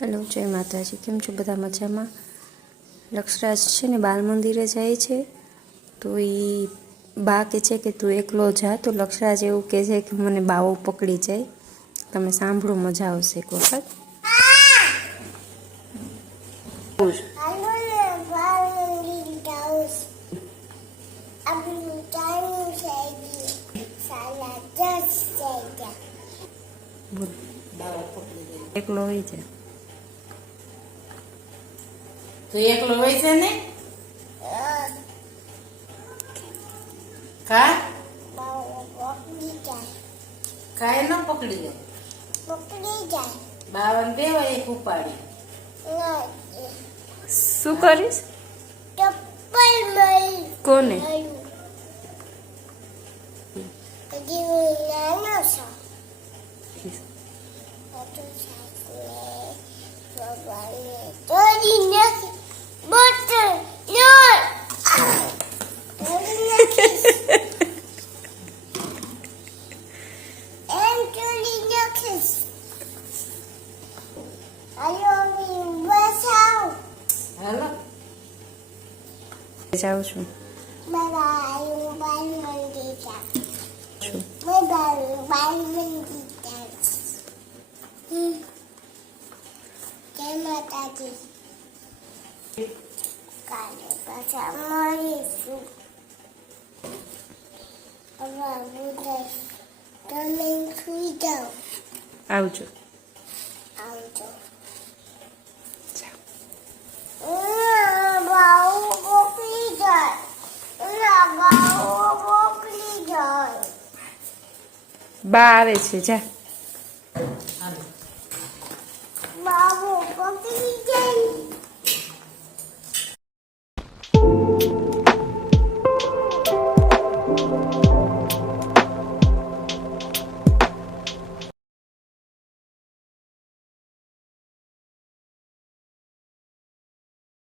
Hello, જય માતાજી. કેમ છો બધા? મજામાં? લક્ષરાજ છે ને બાલ મંદિરે જાય છે, તો એ બા કે છે કે તું એકલો જા. તો લક્ષરાજ એવું કહે છે કે મને બાવો પકડી જાય. તમે સાંભળો, મજા આવશે એક વખત. એકલો હોય છે તો એકલો હોય છે ને કા કાય ન પકડી જાય બાવન દેવાય એક ઉપાડી. શું કરીશ? કોને? હાલો જાઉં છું. કાલે પાછા મળીશું. તમે સુઈ જાઓ. આવજો. આવજો. બા આવે છે, જા. બાબુ પકડી જાય.